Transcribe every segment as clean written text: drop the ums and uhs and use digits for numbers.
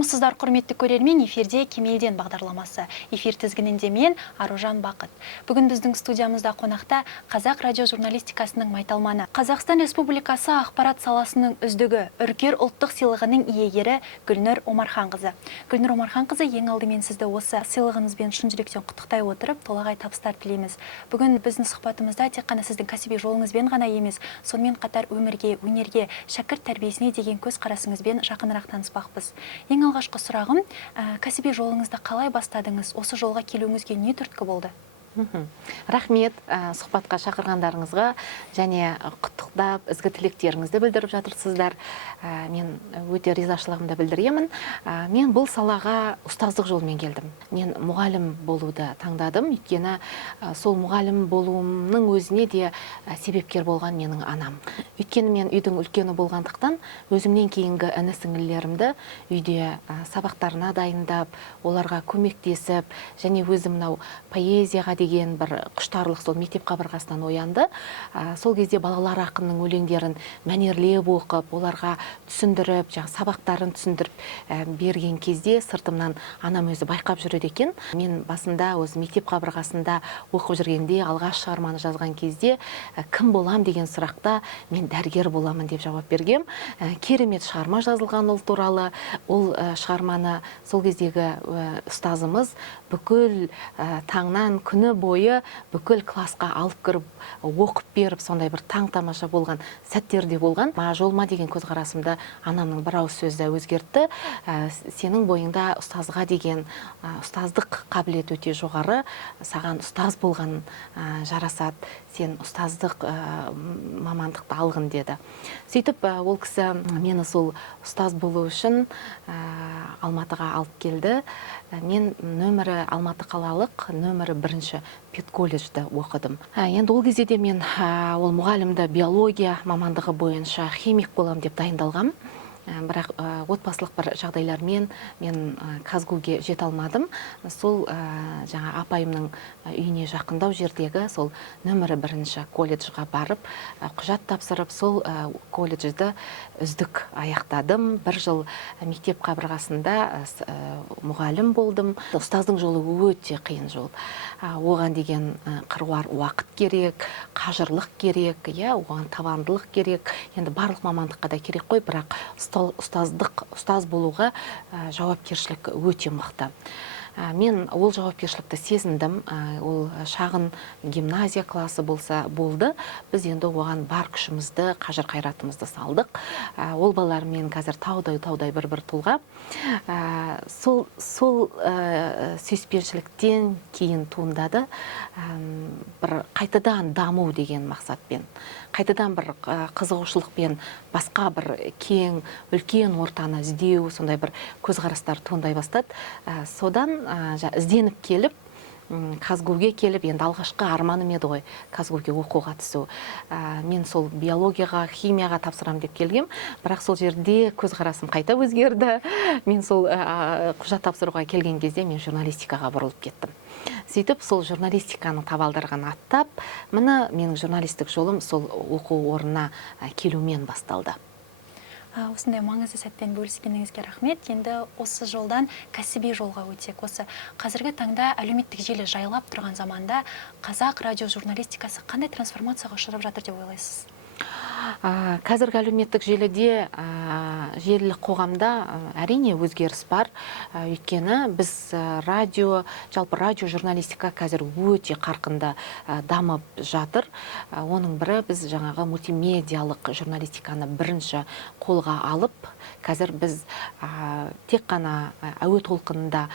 Армысыздар, құрметті көрермен, эфирде Кемелден бағдарламасы. Эфир тізгінінде мен, Аружан Бақыт. Бүгін біздің студиямызда қонақта қазақ радиожурналистикасының майталманы, Қазақстан Республикасы ақпарат саласының үздігі, Үркер ұлттық сыйлығының иегері Гүлнұр Омарханқызы. Гүлнұр Омарханқызы, ең алдымен сізді осы сыйлығыңызбен шын жүректен құттықтай отырып, толағай табыстар тілейміз. Бүгін біздің сұхбатымызда тек қана сіздің кәсіби жолыңызбен ғана емес, сонымен қатар өмірге, өнерге, шәкірт тәрбиесіне деген көзқарасыңызбен жақынырақ таныспақпыз. Ең алғашқы сұрағым, кәсіби жолыңызды қалай бастадыңыз? Осы жолға келуіңізге не түрткі болды? Рахмет сұхбатқа шақырғандарыңызға және құттықтап, ізгі тілектеріңізді білдіріп жатырсыздар. Мен өте ризашылығымды білдіремін. Мен бұл салаға ұстаздық жолмен келдім. Мен мұғалім болуды таңдадым, өйткені сол мұғалім болуымның өзіне де себепкер болған менің анам. Өйткені мен үйдің үлкені болғандықтан, өзімнен кейінгі іні-сіңлілерімді үйде сабақтарына дайындап, оларға көмектесіп, және өзім мынау поэзияға деген бір құштарлық сол мектеп қабырғасынан оянды. Сол кезде балалар ақынның өлеңдерін мәнерлеп оқып, оларға түсіндіріп, сабақтарын түсіндіріп берген кезде сыртымнан анам өзі байқап жүреді екен. Мен басында осы мектеп қабырғасында оқып жүргенде, алғаш шығарманы жазған кезде кім болам деген сұрақта мен дәрігер боламын деп жауап бергем. Керемет шығарма жазылған ол туралы. Ол шығарманы сол кездегі ұстазымыз бүкіл таңнан күні бойы бүкіл классқа алып кіріп, оқып беріп, сондай бір таң-тамаша болған сәттерде болған. Жолыма деген көзқарасымды анамның бір ауыз сөзі өзгертті. Сенің бойыңда ұстазға деген ұстаздық қабілет өте жоғары, саған ұстаз болған жарасады, сен ұстаздық мамандықты алғын деді. Сөйтіп, ол кісі мені сол ұстаз болу үшін Алматыға алып келді. Мен нөмірі Алматы қалалық, нөмірі 1-ші педколледжді оқыдым. Енді ол кезде де мен ол мұғалімді биология мамандығы бойынша химик болам деп дайындалғам. Бірақ отбасылық бір жағдайлармен мен Казгуге жете алмадым. Сол жаңа апайымның үйіне жақындау жердегі сол нөмірі 1-ші колледжға барып, құжат тапсырып, сол колледжді үздік аяқтадым. Бір жыл мектеп қабырғасында мұғалім болдым. Ұстаздың жолы өте қиын жол. Оған деген қыруар уақыт керек, қажырлық керек, оған табандылық керек. Енді барлық мамандыққа да керек қой, бірақ ұстаз болуға жауапкершілік өте мықты. Мен ол жауапкершілікті сезіндім. Ол шағын гимназия класы болса болды. Біз енді оған бар күшімізді, қажыр-қайратымызды салдық. Ол балалар мен қазір таудай бір тұлға. Сол сүйіспеншіліктен кейін туындады бір қайтадан даму деген мақсатпен. Қайтадан бір қызығушылықпен басқа бір кең, үлкен ортаны іздеу, сондай бір көзқарастар туындай бастады. Содан ізденіп келіп, Казгуге келіп, енді алғашқы арманым еді ғой, Казгуге оқуға түсу. Мен сол биологияға, химияға тапсырам деп келгем, бірақ сол жерде көзқарасым қайта өзгерді. Мен сол құжат тапсыруға келген кезде мен журналистикаға бұрылып кеттім. Сөйтіп, сол журналистиканың табалдырығын аттап, міне менің журналистік жолым сол оқу орнына келумен басталды. Осындай маңызды сәтпен бөліскеніңізге рахмет. Енді осы жолдан кәсіби жолға өтсек. Осы қазіргі таңда әлеуметтік желі жайлап тұрған заманда қазақ радиожурналистикасы қандай трансформацияға ұшырап жатыр деп ойлайсыз? Қазіргі әлеуметтік желіде, желілік қоғамда әрине өзгеріс бар. Өйткені біз жалпы радио журналистика қазір өте қарқынды дамып жатыр. Оның бірі біз жаңағы мультимедиалық журналистиканы бірінші қолға алып, қазір біз тек қана әуе толқынында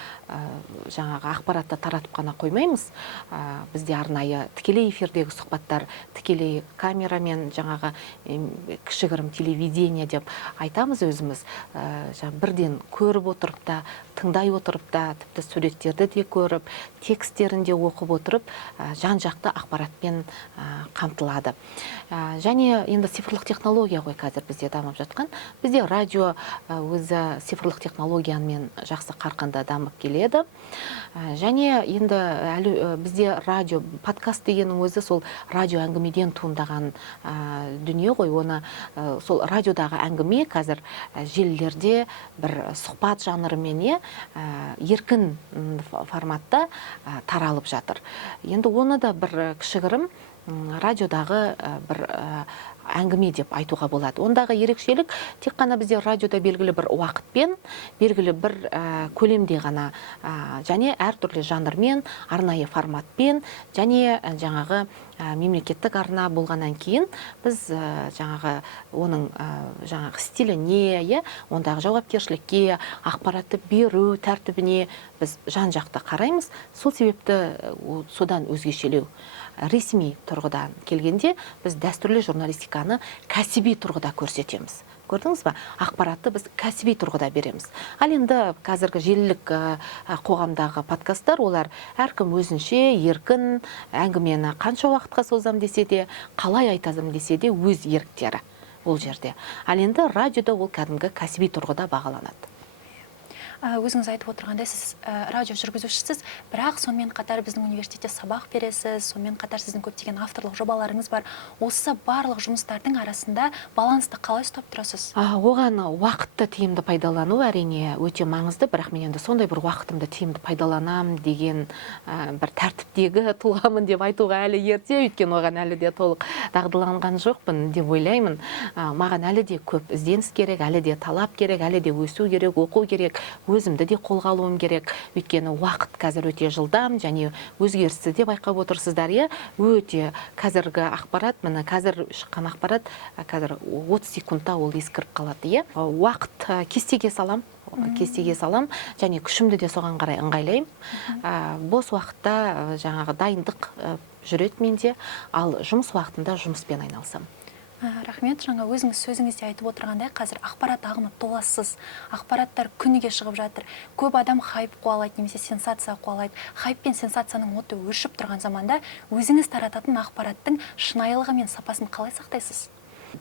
жаңағы ақпаратты таратып қана қоймаймыз. Бізде арнайы тікелей эфирдегі сұхбаттар, тікелей камерамен жаңағы кішігірім телевидение деп айтамыз өзіміз. Бірден көріп отырып та, тыңдай отырып та, тіпті суреттерді де көріп, тексттерін де оқып отырып, жан-жақты ақпаратпен қамтылады. Және енді цифрлық технология ғой қазір бізде дамып жатқан. Бізде радио өзі цифрлық технологиямен жақсы қарқынды дамып келеді. Және енді бізде радио, подкаст дегеннің өзі сол радио әңгімеден туындаған дүние ғой. ғой, оны сол радиодағы әңгіме қазір желілерде бір сұхбат жанрымен еркін форматта таралып жатыр. Енді оны да бір кішігірім радиодағы бір әңгіме деп айтуға болады. Ондағы ерекшелік тек қана бізде радиода белгілі бір уақытпен, белгілі бір көлемде ғана және әртүрлі жанрмен, арнайы форматпен және жаңағы мемлекеттік арна болғаннан кейін біз жаңағы оның жаңағы стиліне, ондағы жауапкершілікке, ақпаратты беру тәртібіне біз жан-жақты қараймыз. Сол себепті содан өзгешелеу. Ресми тұрғыдан келгенде біз дәстүрлі журналистиканы кәсіби тұрғыда көрсетеміз. Көрдіңіз ба? Ақпаратты біз кәсіби тұрғыда береміз. Ал енді қазіргі желілік қоғамдағы подкасттар, олар әркім өзінше еркін әңгімені қанша уақытқа созам десе де, қалай айтазым десе де өз еріктері ол жерде. Ал енді радиода ол кәдімгі кәсіби тұрғыда бағаланады. Өзіңіз айтып отырғандай, сіз радио жүргізушісіз, бірақ сонымен қатар біздің университетте сабақ бересіз, сонымен қатар сіздің көптеген авторлық жобаларыңыз бар. Осы барлық жұмыстардың арасында балансты қалай ұстап тұрасыз? Оған уақытты тиімді пайдалану әрине өте маңызды, бірақ мен енді сондай бір уақытымды тиімді пайдаланам деген бір тәртіптегі тұлғамын деп айтуға әлі ерте, өйткені оған әлі де толық дағдыланған жоқпын деп ойлаймын. Маған әлі де көп ізденіс керек, әлі де талап керек, әлі де өсу керек, оқу керек, өзімді де қолға алуым керек. Өйткені уақыт қазір өте жылдам және өзгерісті де байқап отырсыздар, өте қазіргі ақпарат, міне қазір шыққан ақпарат қазір 30 секундта ол ескіріп қалады, Уақыт кестеге салам, және күшімді де соған қарай ыңғайлаймын. Бос уақытта жаңағы дайындық жүреді менде, ал жұмыс уақытында жұмыспен айналсам. Рахмет, жаңа өзіңіз сөзіңізде айтып отырғандай, қазір ақпарат ағымы толассыз, ақпараттар күніге шығып жатыр. Көп адам хайп қуалайды, немесе сенсация қуалайды. Хайп пен сенсацияның оты өршіп тұрған заманда өзіңіз тарататын ақпараттың шынайылығы мен сапасын қалай сақтайсыз?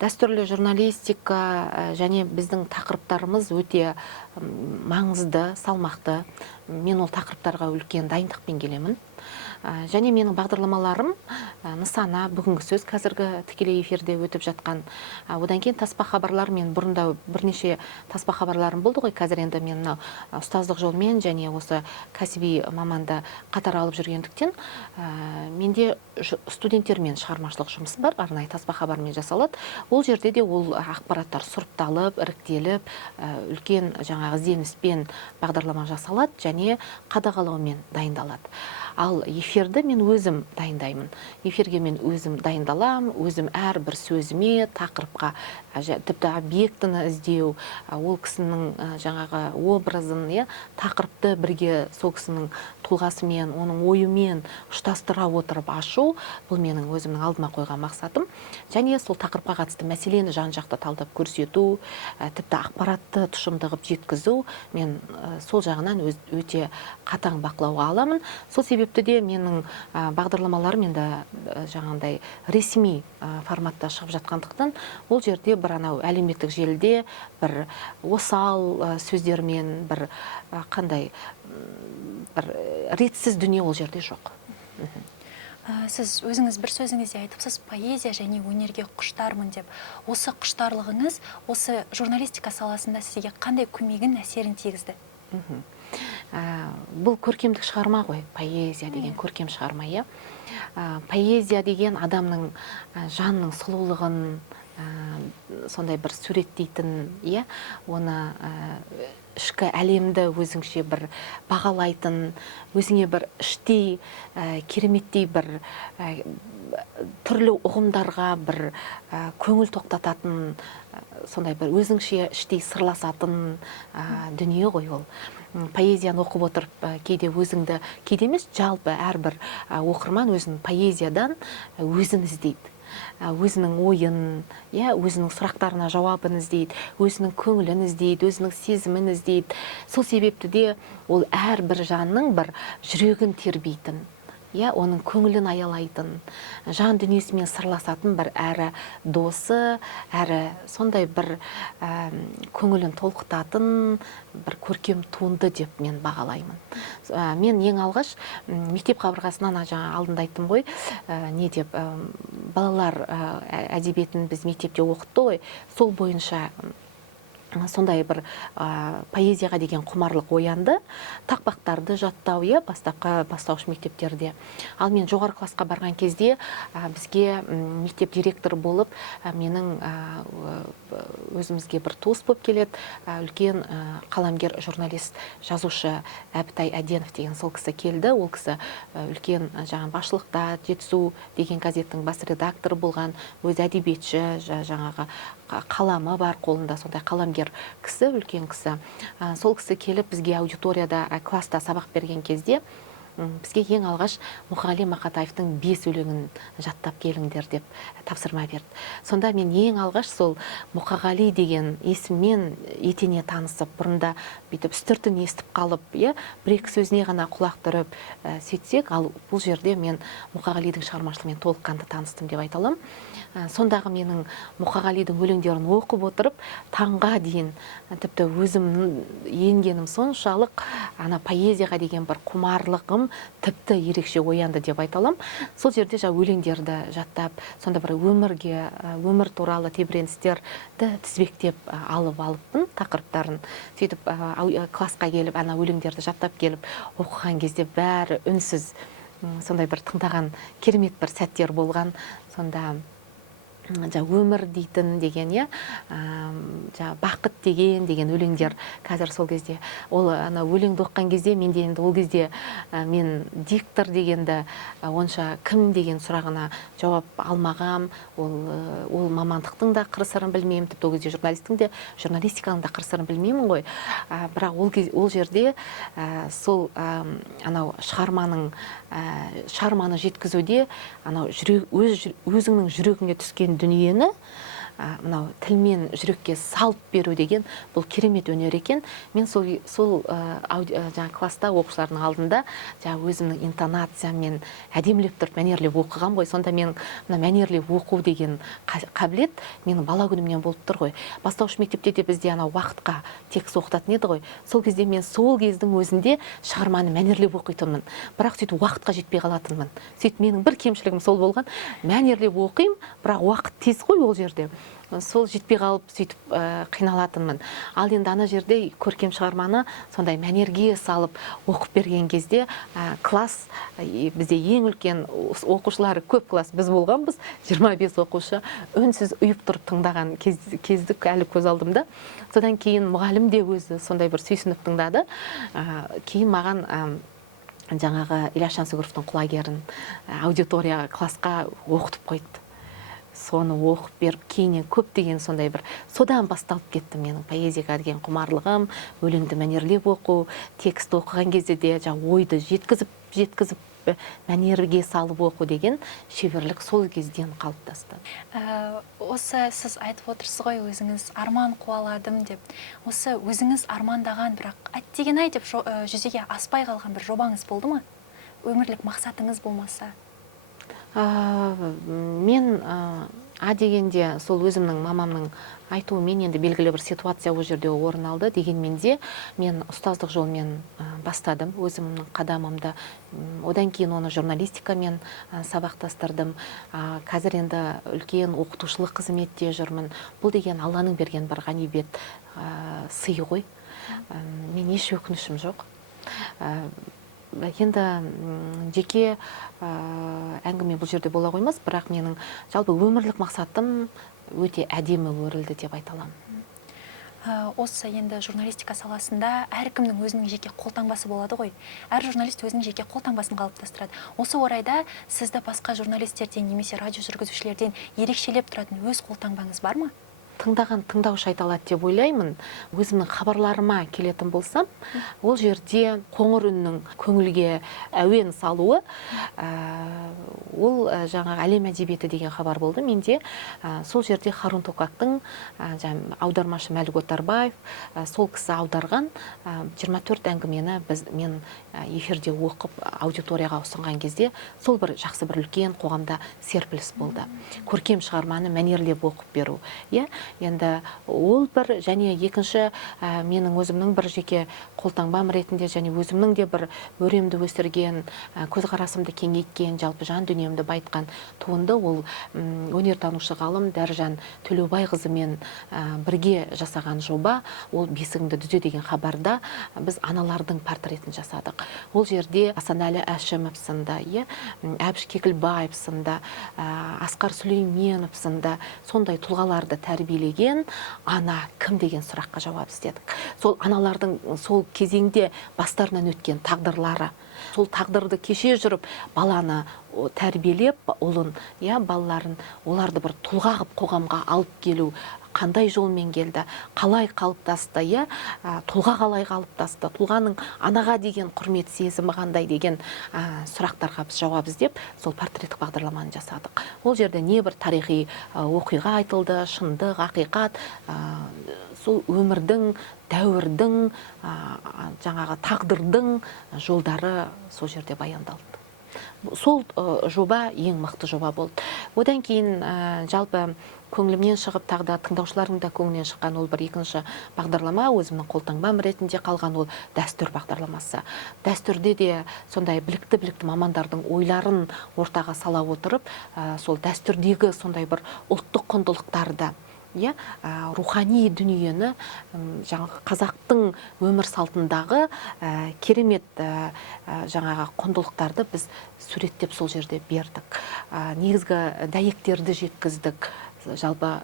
Дәстүрлі журналистика және біздің тақырыптарымыз өте маңызды, салмақты. Мен ол тақырыптарға үлкен дайындықпен келемін. Және менің бағдарламаларым нысана, бүгінгі сөз қазіргі тікелей эфирде өтіп жатқан. Одан кейін таспа хабарлар, мен бұрында бірнеше таспа хабарларым болды ғой. Қазір енді мен ұстаздық жолмен және осы кәсіби маманды қатар алып жүргендіктен менде студенттермен шығармашылық жұмыс бар, арнайы таспа хабармен жасалады. Ол жерде де ол ақпараттар сұрыпталып, іріктеліп, үлкен жаңағы ізденіспен бағдарлама жасалады және қадағалаумен дайындалады. Ал эфирді мен өзім дайындаймын. Эфирге мен өзім дайындалам, өзім әрбір сөзіме, тақырыпқа, тіпті объектіні іздеу, ол кісінің жаңағы образын, тақырыпты бірге сол кісінің тұлғасымен, оның ойымен ұштастыра отырып ашу, бұл менің өзімнің алдыма қойған мақсатым. Және сол тақырыпқа қатысты мәселені жан-жақты талдап көрсету, тіпті ақпаратты тұшымды қылып жеткізу, мен сол жағынан өте қатаң бақылауға аламын. Сол себепті де менің бағдарламаларым енді жаңағындай ресми форматта шығып жатқандықтан, ол жерде бір анау әлеуметтік желіде бір осал сөздермен, бір қандай бір ретсіз дүние ол жерде жоқ. Сіз өзіңіз бір сөзіңізде айтыпсыз, поэзия және өнерге құштармын деп. Осы құштарлығыңыз, осы журналистика саласында сізге қандай көмегін, әсерін тигізді? Бұл көркемдік шығарма ғой, поэзия деген көркем шығарма. Поэзия деген адамның жанның сұлулығын сондай бір суреттейтін, оны ішкі әлемді өзіңше бір бағалайтын, өзіңе бір іштей кереметтей бір түрлі ұғымдарға бір көңіл тоқтататын, сондай бір өзіңше іштей сырласатын дүние ғой ол. Поэзияны оқып отырып, кейде өзіңді, кейде емес, жалпы әрбір оқырман өзінің поэзиядан өзін іздейді. Өзінің ойын, өзінің сұрақтарына жауабын іздейді, өзінің көңілін іздейді, өзінің сезімін іздейді. Сол себепті де ол әрбір жанның бір жүрегін тербейтін, оның көңілін аялайтын, жан дүниесімен сырласатын бір әрі досы, әрі сондай бір көңілін толқытатын бір көркем туынды деп мен бағалаймын. Мен ең алғаш мектеп қабырғасынан жаңа алдында айттым ғой, не деп балалар әдебиетін біз мектепте оқытты ғой, сол бойынша сондай бір поэзияға деген құмарлық оянды, тақпақтарды жаттау, бастауыш мектептерде. Ал мен жоғары классқа барған кезде бізге мектеп директоры болып, менің өзімізге бір туыс болып келеді, үлкен қаламгер, журналист, жазушы Әбітай Әденов деген сол кісі келді. Ол кісі үлкен басшылықта Жетісу деген газеттің бас редакторы болған, өз әдебиетші, жаңағы қаламы бар қолында, сондай қаламгер кісі, үлкен кісі. Сол кісі келіп бізге аудиторияда, класста сабақ берген кезде бізге ең алғаш Мұқағали Мақатаевтың 5 өлеңін жаттап келіңдер деп тапсырма берді. Сонда мен ең алғаш сол Мұқағали деген есіммен етене танысып, бұрында бүйтіп үстіртін естіп қалып, бір-екі сөзіне ғана құлақ түріп сөйтсек, ал бұл жерде мен Мұқағалидың шығармашылығымен толыққанды таныстым деп айта аламын. Сондағы менің Мұқағалидың өлеңдерін оқып отырып, таңға дейін тіпті өзім енгенім соншалық поэзияға деген бір құмарлығым тіпті ерекше оянды деп айта аламын. Сол жерде өлеңдерді жаттап, сонда бір өмір туралы тебіреністерді тізбектеп алыппын тақырыптарын. Сөйтіп классқа келіп, өлеңдерді жаттап келіп оқыған кезде бәрі үнсіз, сондай бір тыңдаған керемет бір сәттер болған. Сонда өмір дейтін деген, бақыт деген өлеңдер қазір сол кезде, ол өлеңді оққан кезде, менде енді ол кезде мен диктор дегенді онша кім деген сұрағына жауап алмағам, ол мамандықтың да қыр-сырын білмеймін, тіпті ол кезде журналистиканың да қыр-сырын білмеймін ғой. Бірақ ол жерде сол шығарманы жеткізуде өзіңнің жүрегіңе түскен дүниені тілмен жүрекке салып беру деген бұл керемет өнер екен. Мен сол класста оқушылардың алдында өзімнің интонацияммен әдемілеп тұрып мәнерлеп оқыған ғой. Сонда мен мәнерлеп оқу деген қабілет менің бала күнімнен болып тұр ғой. Бастауыш мектепте де бізде уақытқа текст оқытатын еді ғой. Сол кезде мен сол кездің өзінде шығарманы мәнерлеп оқитынмын. Бірақ сөйтіп уақытқа жетпей қалатынмын. Сөйтіп менің бір кемшілігім сол болған. Мәнерлеп оқимын, бірақ уақыт тез ғой ол жерде. Сол жетпей қалып сөйтіп қиналатынмын. Ал енді ана жерде көркем шығарманы сондай мәнерге салып оқып берген кезде класс, бізде ең үлкен оқушылары көп класс біз болғанбыз, 25 оқушы үнсіз ұйып тұрып тыңдаған кезді әлі көз алдымда. Содан кейін мұғалім де өзі сондай бір сүйсініп тыңдады. Кейін маған жаңағы Ілияс Жансүгіровтің құлагерін аудиторияға, классқа оқытып қойды. Соны оқып беріп, кейіннен көптеген сондай бір содан басталып кетті менің поэзияға деген құмарлығым, өлеңді мәнерлеп оқу, текст оқыған кезде де ойды жеткізіп мәнерге салып оқу деген шеберлік сол кезден қалыптасты. Осы сіз айтып отырсыз ғой, өзіңіз арман қуаладым деп. Осы өзіңіз армандаған, бірақ әттеген-ай деп жүзеге аспай қалған бір жобаңыз болды ма? Өмірлік мақсатыңыз болмаса? Мен дегенде сол өзімнің мамамның айтуымен енді белгілі бір ситуация ол жерде орын алды. Дегенмен де мен ұстаздық жолмен бастадым өзімнің қадамымды. Одан кейін оны журналистикамен сабақтастырдым. Қазір енді үлкен оқытушылық қызметте жүрмін. Бұл деген Алланың берген бір ғанибет сый ғой. Мен еш өкінішім жоқ. Енді жеке әңгіме бұл жерде бола қоймас, бірақ менің жалпы өмірлік мақсатым өте әдемі өрілді деп айта аламын. Осы енді журналистика саласында әркімнің өзінің жеке қолтаңбасы болады ғой. Әр журналист өзінің жеке қолтаңбасын қалыптастырады. Осы орайда сізді басқа журналистерден немесе радио жүргізушілерден ерекшелеп тұратын өз қолтаңбаңыз бар ма? тыңдаушы айта алады деп ойлаймын. Өзімнің хабарларыма келетін болсам, ол жерде қоңыр үннің көңілге әуен салуы, ол жаңағы әлем әдебиеті деген хабар болды. Менде сол жерде Харун Токактың аудармашы Мәлік Отарбаев, сол кісі аударған 24 әңгімені мен эфирде оқып аудиторияға ұсынған кезде сол бір жақсы бір үлкен қоғамда серпіліс болды. Көркем шығарманы мәнерлеп оқып беру. Енді ол бір, және екінші менің өзімнің бір жеке қолтаңбам ретінде және өзімнің де бір өремді өсірген, көзқарасымды кеңейткен, жалпы жан дүниемді байытқан туынды ол өнертанушы ғалым Дәржан Төлеубайқызымен бірге жасаған жоба. Ол бесігіңді дүзе деген хабарда біз аналардың портретін жасадық. Ол жерде Асанәлі Әшімов сынды, Әбіш Кекілбаев сынды, Асқар Сүлейменов сынды сондай тұлғаларды тәрбиелеген ана кім деген сұраққа жауап іздедік. Сол аналардың сол кезеңде бастарынан өткен тағдырлары, сол тағдырды кеше жүріп баланы тәрбиелеп, ұлын, балаларын, оларды бір тұлға қылып қоғамға алып келу қандай жолмен келді, қалай қалыптасты, тұлға қалай қалыптасты, тұлғаның анаға деген құрмет сезімі қандай деген сұрақтарға біз жауап іздеп, сол портреттік бағдарламаны жасадық. Ол жерде не бір тарихи оқиға айтылды, шындық, ақиқат, сол өмірдің, дәуірдің, жаңағы тағдырдың жолдары сол жерде баяндалды. Сол жоба ең мықты жоба болды. Одан кейін жалпы көңілімнен шығып, тағда тыңдаушылардың да көңілінен шыққан ол бір екінші бағдарлама, өзімнің қолтаңбам ретінде қалған ол дәстүр бағдарламасы. Дәстүрде де сондай білікті мамандардың ойларын ортаға сала отырып, сол дәстүрдегі сондай бір ұлттық құндылықтарды, рухани дүниені, жаңағы қазақтың өмір салтындағы керемет жаңағы құндылықтарды біз суреттеп сол жерде бердік. Негізгі дәйектерді жеткіздік. Жалпы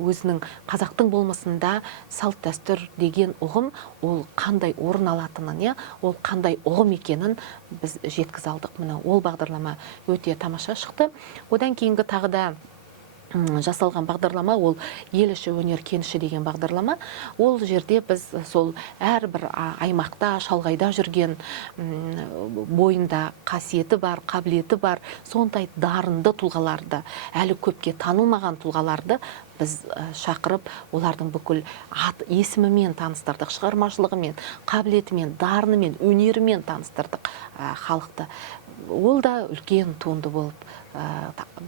өзінің қазақтың болмысында салт дәстүр деген ұғым, ол қандай орын алатынын, ол қандай ұғым екенін біз жеткізе алдық. Мына ол бағдарлама өте тамаша шықты. Одан кейінгі тағы да жасалған бағдарлама ол ел іші өнер кеніші деген бағдарлама. Ол жерде біз сол әрбір аймақта, шалғайда жүрген, бойында қасиеті бар, қабілеті бар, сондай дарынды тұлғаларды, әлі көпке танылмаған тұлғаларды біз шақырып, олардың бүкіл есімімен таныстырдық, шығармашылығымен, қабілетімен, дарынымен, өнерімен таныстырдық халықты. Ол да үлкен туынды болып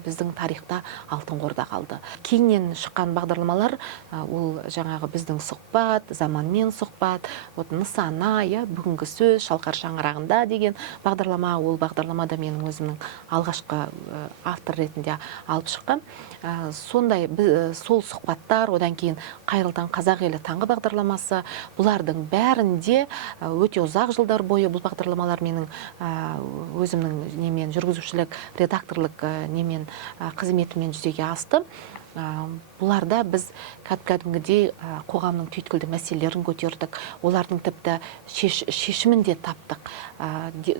біздің тарихта алтын қорда қалды. Кейіннен шыққан бағдарламалар, ол жаңағы біздің сұхбат, заманмен сұхбат, нысана, бүгінгі сөз, шалқар шаңырағында деген бағдарлама, ол бағдарламада менің өзімнің алғашқы автор ретінде алып шыққам. Сондай сол сұхбаттар, одан кейін Қайырлы қазақ елі таңғы бағдарламасы, бұлардың бәрінде өте ұзақ жылдар бойы бұл бағдарламалар менің өзімнің немен жүргізушілік, редакторлық немен қызметімен жүзеге асты. Бұларда біз кәдімгідей қоғамның түйткілді мәселелерін көтердік, олардың тіпті шешімін де таптық.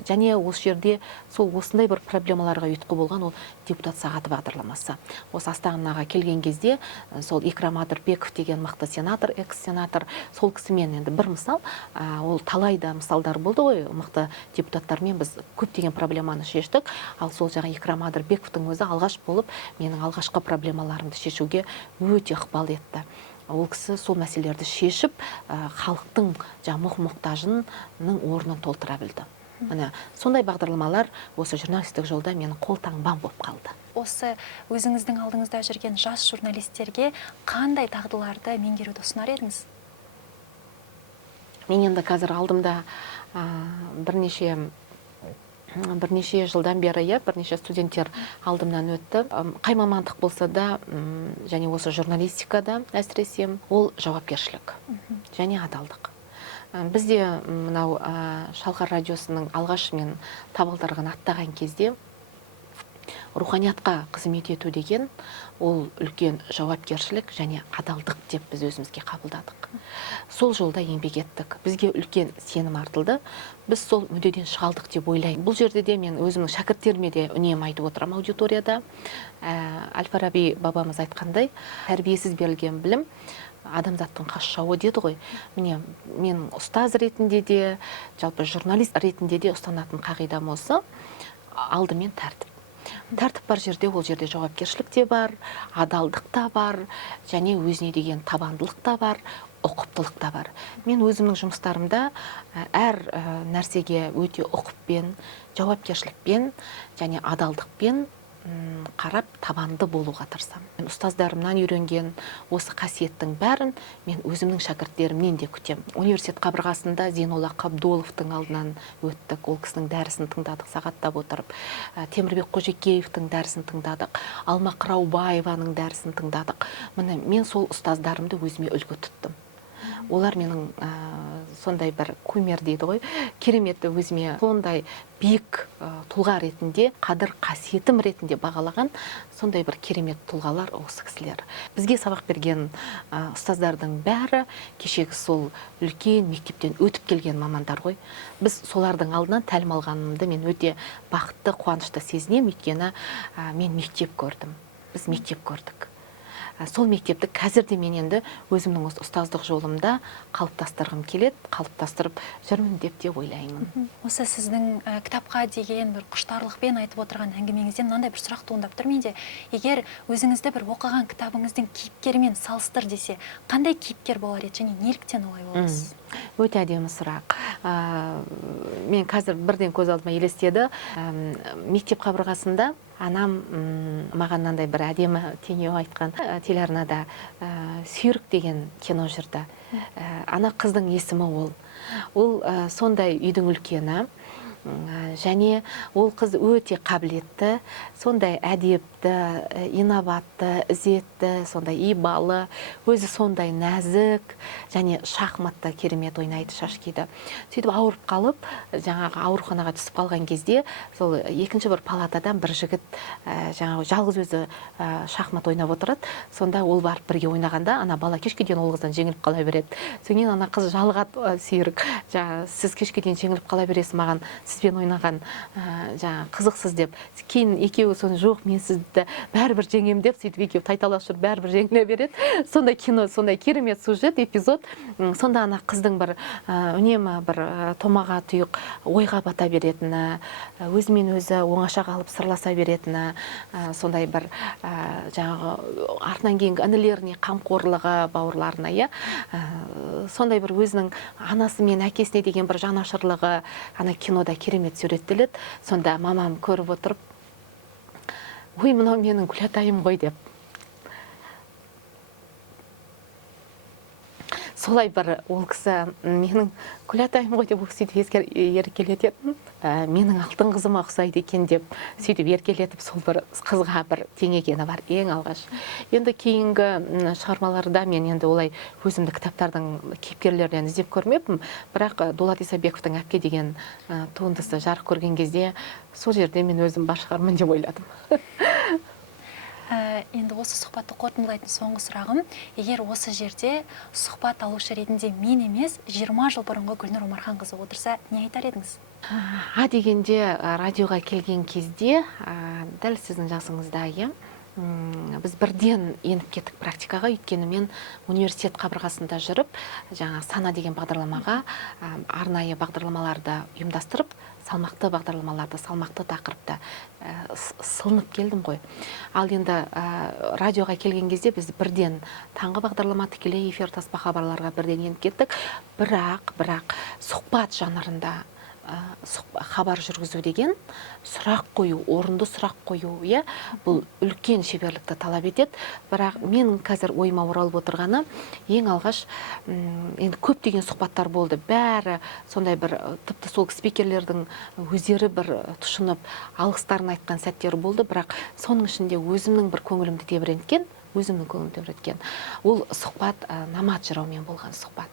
Және осы жерде сол осындай бір проблемаларға ұйытқы болған ол депутат сағаты бағдарламасы. Осы Астанаға келген кезде сол Икрам Адырбеков деген мықты сенатор, экс-сенатор, сол кісімен енді бір мысал, ол талайда мысалдар болды ғой, мықты депутаттармен біз көптеген проблеманы шештік. Ал сол жаңа Икрам Адырбековтың өзі алғаш болып менің алғашқы проблемаларымды шешуге өте ықпал етті. Ол кісі сол мәселелерді шешіп, халықтың мұқтажының орнын толтыра білді. Сондай бағдарламалар осы журналистік жолда менің қолтаңбам болып қалды. Осы өзіңіздің алдыңызда жүрген жас журналистерге қандай дағдыларды меңгеруді ұсынар едіңіз? Мен енді қазір алдымда бірнеше жылдан бері, бірнеше студенттер алдымнан өтті. Қай мамандық болса да, және осы журналистикада әсіресе, ол жауапкершілік және адалдық. Бізде мынау Шалқар радиосының алғаш мен табалдырығын аттаған кезде руханиятқа қызмет ету деген ол үлкен жауапкершілік және адалдық деп біз өзімізге қабылдадық. Сол жолда еңбек еттік. Бізге үлкен сенім артылды. Біз сол мүддеден шығалдық деп ойлаймын. Бұл жерде де мен өзімнің шәкірттеріме де үнемі айтып отырамын аудиторияда. Әл-Фараби бабамыз айтқандай, тәрбиесіз берілген білім адамзаттың қас жауы деді ғой. Міне, мен ұстаз ретінде де, жалпы журналист ретінде де ұстанатын қағидам осы. Алдымен тәртіп. Тәртіп бар жерде, ол жерде жауапкершілік те бар, адалдық та бар, және өзіне деген табандылық та бар, ұқыптылық та бар. Мен өзімнің жұмыстарымда әр нәрсеге өте ұқыппен, жауапкершілікпен және адалдықпен қарап табанды болуға тырысамын. Мен ұстаздарымнан үйренген осы қасиеттің бәрін мен өзімнің шәкірттерімнен де күтемін. Университет қабырғасында Зейнолла Қабдоловтың алдынан өттік, ол кісінің дәрісін тыңдадық сағаттап отырып. Темірбек Қожекеевтің дәрісін тыңдадық, Алма Қыраубаеваның дәрісін тыңдадық. Міне мен сол ұстаздарымды өзіме үлгі тұттым. Олар менің сондай бір кумир дейді ғой, кереметті өзіме сондай биік тұлға ретінде, қадір қасиетім ретінде бағалаған сондай бір керемет тұлғалар осы кісілер. Бізге сабақ берген ұстаздардың бәрі кешегі сол үлкен мектептен өтіп келген мамандар ғой. Біз солардың алдынан тәлім алғанымды мен өте бақытты, қуанышты сезінемін, өйткені мен мектеп көрдім. Біз мектеп көрдік. Сол мектепті қазір де мен енді өзімнің ұстаздық жолымда қалыптастырғым келеді, қалыптастырып жүрмін деп те ойлаймын. Осы сіздің кітапқа деген бір құштарлықпен айтып отырған әңгімеңізден мынандай бір сұрақ туындап тұр менде. Егер өзіңізді бір оқыған кітабыңыздың кейіпкерімен салыстыр десе, қандай кейіпкер болар еді және неліктен олай боласыз? Өте әдемі сұрақ. Мен қазір бірден көз алдыма елестеді. Мектеп қабырғасында анам маған мынандай бір әдемі теңеу айтқан. Телеарнада «Сүйрік» деген кино жүрді. Ана қыздың есімі ол. Ол сондай үйдің үлкені. Және ол қыз өте қабілетті, сондай әдепті, инабатты, ізетті, сондай ибалы, өзі сондай нәзік, және шахматта керемет ойнайды, шашкиді. Сөйтіп ауырып қалып, жаңағы ауруханаға түсіп қалған кезде, сол екінші бір палатадан бір жігіт жаңағы жалғыз өзі шахмат ойнап отырады. Сонда ол барып бірге ойнағанда, ана бала кешке дейін ол қыздан жеңіліп қала береді. Содан ана қыз жалығады, «Сүйрік, сіз кешке дейін жеңіліп қала бересіз, маған сізбен ойнаған қызықсыз» деп. Кейін екеуі соны жоқ, мен сізді бәрібір жеңем деп, сөйтіп екеуі тайталасып жүріп бәрібір жеңіле береді. Сондай кино, сондай керемет сюжет, эпизод. Сонда ана қыздың бір үнемі бір томаға тұйық ойға бата беретіні, өзімен өзі оңаша қалып сырласа беретіні, сондай бір жаңағы артынан кейінгі інілеріне қамқорлығы, бауырларына, сондай бір өзінің анасы мен әкесіне деген бір жанашырлығы ана кинода керемет суреттеледі. Сонда мамам көріп отырып, «Ой, мынау менің Күләтайым ғой» деп. Солай бір ол кісі менің Күләтайым ғой деп сөйтіп еркелететін. Менің алтын қызыма ұқсайды екен деп сөйтіп еркелетіп, сол бір қызға бір теңегені бар ең алғаш. Енді кейінгі шығармаларда мен енді олай өзімді кітаптардың кейіпкерлерінен іздеп көрмеппін, бірақ Дулат Исабековтың «Әпке» деген туындысы жарық көрген кезде сол жерде мен өзім бар шығармын деп ойладым. Енді осы сұхбатты қорытындылайтын соңғы сұрағым, егер осы жерде сұхбат алушы ретінде мен емес, 20 жыл бұрынғы Гүлнұр Омарханқызы отырса, не айтар едіңіз? Дегенде радиоға келген кезде, дәл сіздің жасыңызда, біз бірден еніп кеттік практикаға, өйткені мен университет қабырғасында жүріп, жаңа сана деген бағдарламаға арнайы бағдарламаларды ұйымдастырып, салмақты бағдарламаларды, салмақты тақырыпта сылынып келдім ғой. Ал енді радиоға келген кезде біз бірден таңғы бағдарлама, тікелей эфир, таспа хабарларға бірден еніп кеттік. Бірақ сұхбат жанрында хабар жүргізу деген сұрақ қою, орынды сұрақ қою, бұл үлкен шеберлікті талап етеді. Бірақ мен қазір ойыма оралып отырғаны, ең алғаш енді көптеген сұхбаттар болды. Бәрі сондай бір тіпті сол спикерлердің өздері бір тұшынып алғыстарын айтқан сәттері болды. Бірақ соның ішінде өзімнің бір көңілімді тебіренткен өзімнің көңіл тебіреткен. Ол сұхбат Намат жыраумен болған сұхбат.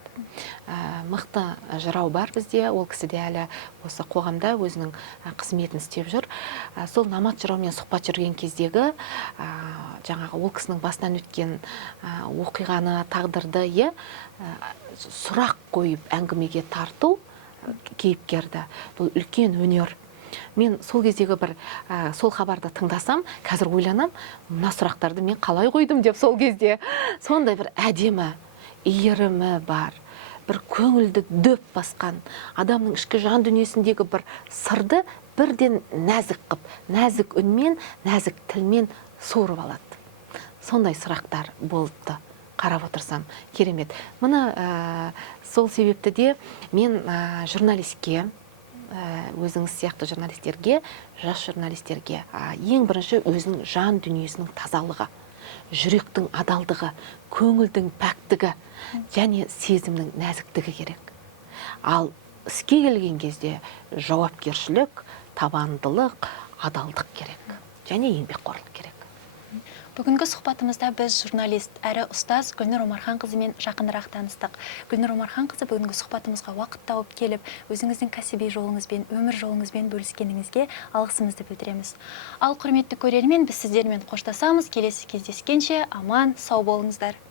Мықты жырау бар бізде, ол кісі де әлі осы қоғамда өзінің қызметін істеп жүр. Сол Намат жыраумен сұхбат жүрген кездегі жаңағы ол кісінің басынан өткен оқиғаны, тағдырды сұрақ қойып әңгімеге тарту кейіпкерді. Бұл үлкен өнер. Мен сол кездегі бір сол хабарды тыңдасам, қазір ойланам, мына сұрақтарды мен қалай қойдым деп сол кезде. Сондай бір әдемі, иірімі бар, бір көңілді дөп басқан, адамның ішкі жан дүниесіндегі бір сырды бірден нәзік қып, нәзік үнмен, нәзік тілмен суырып алады. Сондай сұрақтар болыпты. Қарап отырсам, керемет. Мұны сол себепті де мен журналистке, өзіңіз сияқты журналистерге, жас журналистерге ең бірінші өзінің жан дүниесінің тазалығы, жүректің адалдығы, көңілдің пәктігі және сезімнің нәзіктігі керек. Ал іске келген кезде жауапкершілік, табандылық, адалдық керек және еңбекқорлық керек. Бүгінгі сұхбатымызда біз журналист әрі ұстаз Гүлнұр Омарханқызымен жақынырақ таныстық. Гүлнұр Омарханқызы бүгінгі сұхбатымызға уақыт тауып келіп, өзіңіздің кәсіби жолыңызбен, өмір жолыңызбен бөліскеніңізге алғысымызды білдіреміз. Ал құрметті көрермен, біз сіздермен қоштасамыз. Келесі кездескенше аман, сау болыңыздар.